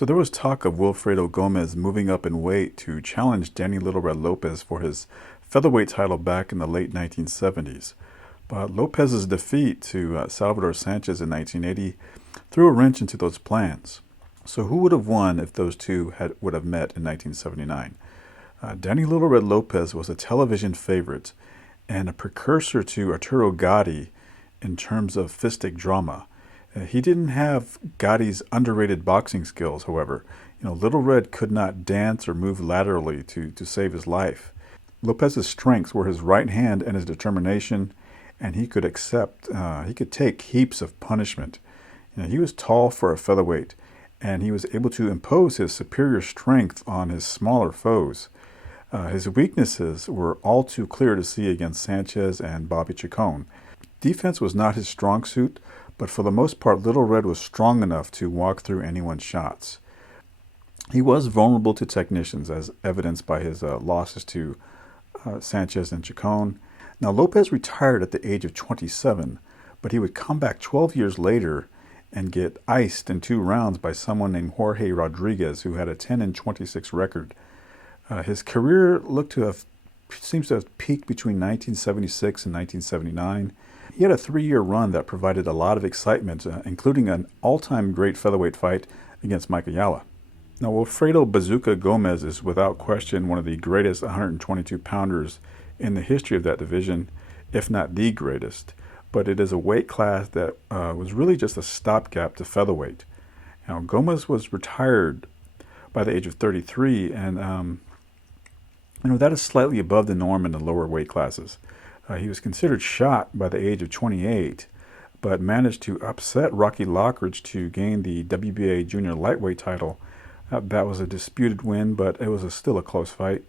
So there was talk of Wilfredo Gomez moving up in weight to challenge Danny Little Red Lopez for his featherweight title back in the late 1970s. But Lopez's defeat to Salvador Sanchez in 1980 threw a wrench into those plans. So who would have won if those two would have met in 1979? Danny Little Red Lopez was a television favorite and a precursor to Arturo Gatti in terms of fistic drama. He didn't have Gotti's underrated boxing skills, however. Little Red could not dance or move laterally to save his life. Lopez's strengths were his right hand and his determination, and he could take heaps of punishment. He was tall for a featherweight, and he was able to impose his superior strength on his smaller foes. His weaknesses were all too clear to see against Sanchez and Bobby Chacon. Defense was not his strong suit, but for the most part, Little Red was strong enough to walk through anyone's shots. He was vulnerable to technicians, as evidenced by his losses to Sanchez and Chacon. Now, Lopez retired at the age of 27, but he would come back 12 years later and get iced in 2 rounds by someone named Jorge Rodriguez, who had a 10-26 record. His career seems to have peaked between 1976 and 1979. He had a 3-year run that provided a lot of excitement, including an all-time great featherweight fight against Mike Ayala. Now, Wilfredo Bazooka Gomez is without question one of the greatest 122-pounders in the history of that division, if not the greatest. But it is a weight class that was really just a stopgap to featherweight. Now, Gomez was retired by the age of 33, and that is slightly above the norm in the lower weight classes. He was considered shot by the age of 28, but managed to upset Rocky Lockridge to gain the WBA junior lightweight title. That was a disputed win, but it was still a close fight.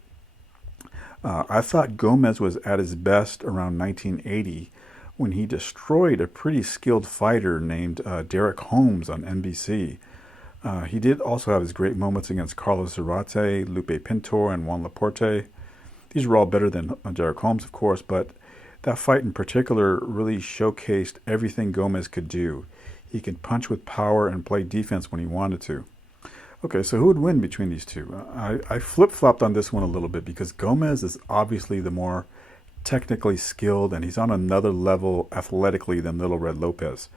I thought Gomez was at his best around 1980 when he destroyed a pretty skilled fighter named Derek Holmes on NBC. He did also have his great moments against Carlos Zarate, Lupe Pintor, and Juan Laporte. These were all better than Derek Holmes, of course, but that fight in particular really showcased everything Gomez could do. He could punch with power and play defense when he wanted to. Okay, so who would win between these two? I flip-flopped on this one a little bit because Gomez is obviously the more technically skilled, and he's on another level athletically than Little Red Lopez.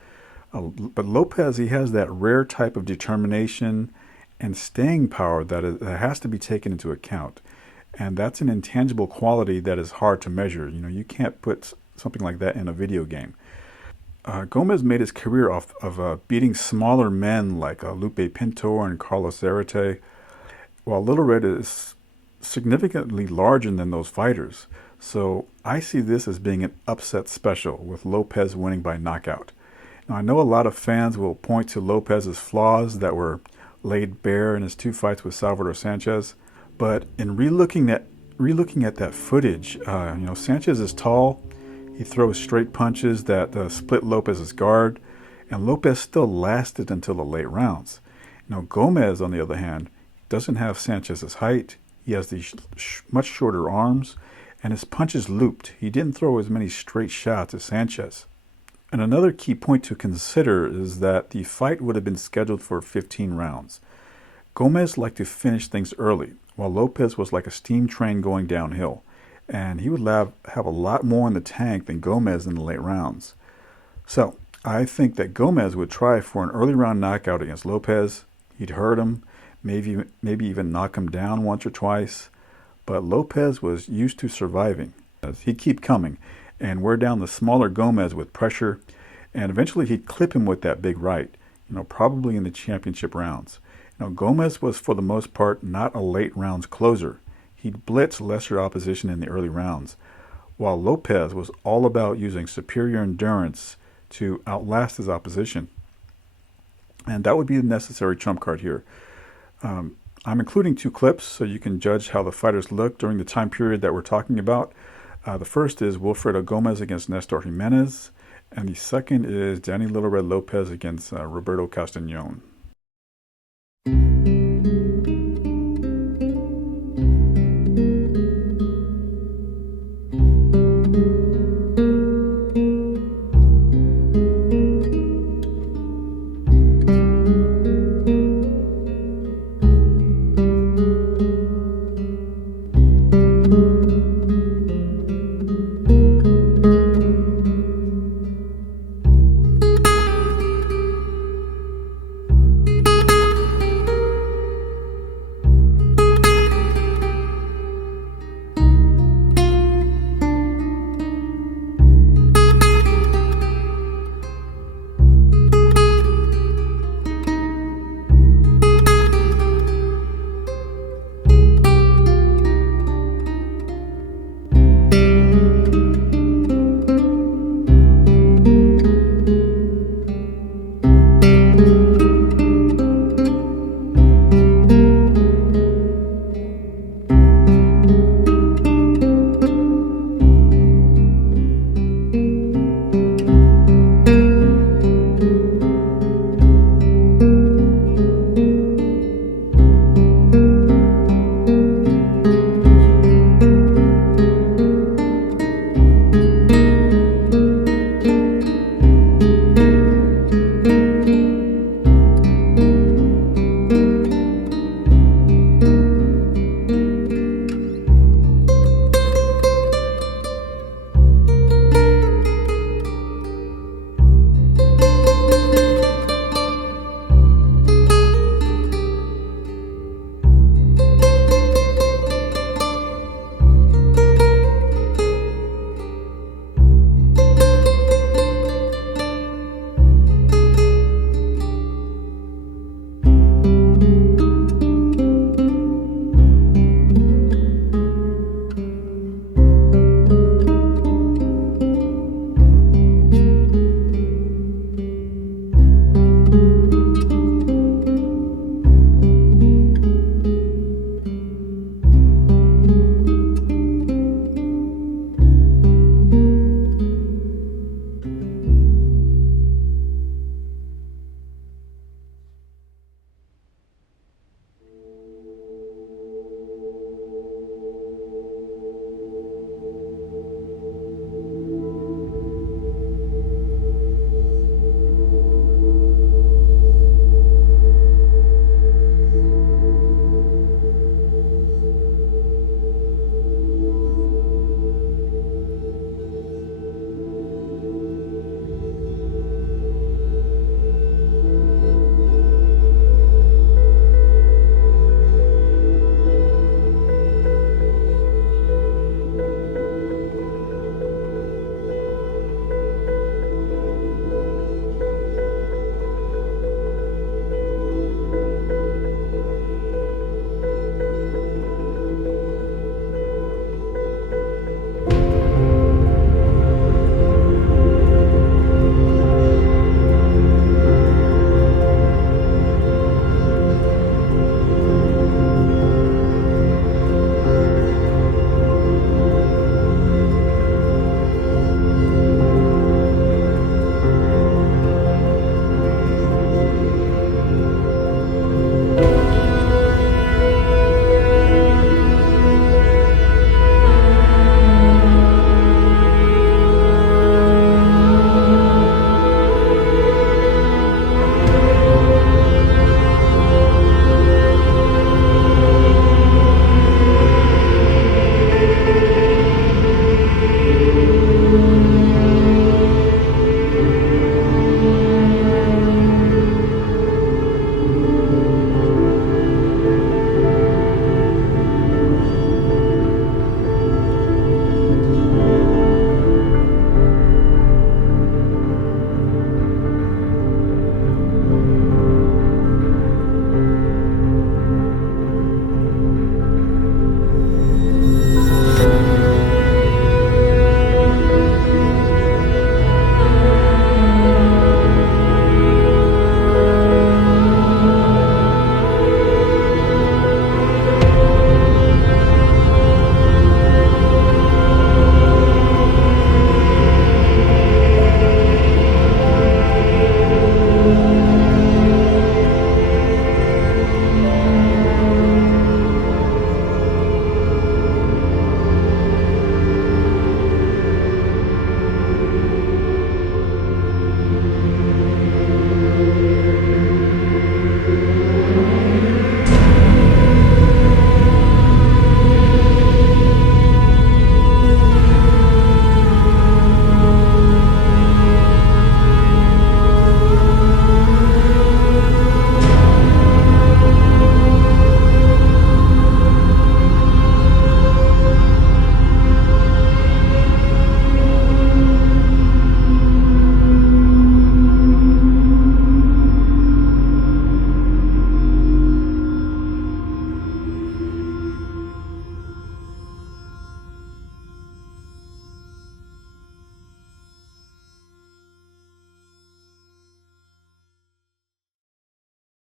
But Lopez, he has that rare type of determination and staying power that has to be taken into account. And that's an intangible quality that is hard to measure. You can't put something like that in a video game. Gomez made his career off of beating smaller men like Lupe Pintor and Carlos Zarate, while Little Red is significantly larger than those fighters. So I see this as being an upset special, with Lopez winning by knockout. Now, I know a lot of fans will point to Lopez's flaws that were laid bare in his 2 fights with Salvador Sanchez, but in relooking at that footage, Sanchez is tall. He throws straight punches that split Lopez's guard, and Lopez still lasted until the late rounds. Gomez, on the other hand, doesn't have Sanchez's height. He has these much shorter arms, and his punches looped. He didn't throw as many straight shots as Sanchez. And another key point to consider is that the fight would have been scheduled for 15 rounds. Gomez liked to finish things early, while Lopez was like a steam train going downhill, and he would have a lot more in the tank than Gomez in the late rounds. So I think that Gomez would try for an early round knockout against Lopez. He'd hurt him, maybe even knock him down once or twice, but Lopez was used to surviving. He'd keep coming and wear down the smaller Gomez with pressure, and eventually he'd clip him with that big right, probably in the championship rounds. Gomez was, for the most part, not a late rounds closer. He'd blitz lesser opposition in the early rounds, while Lopez was all about using superior endurance to outlast his opposition. And that would be the necessary trump card here. I'm including 2 clips so you can judge how the fighters looked during the time period that we're talking about. The first is Wilfredo Gomez against Nestor Jimenez, and the second is Danny Little Red Lopez against Roberto Castañón.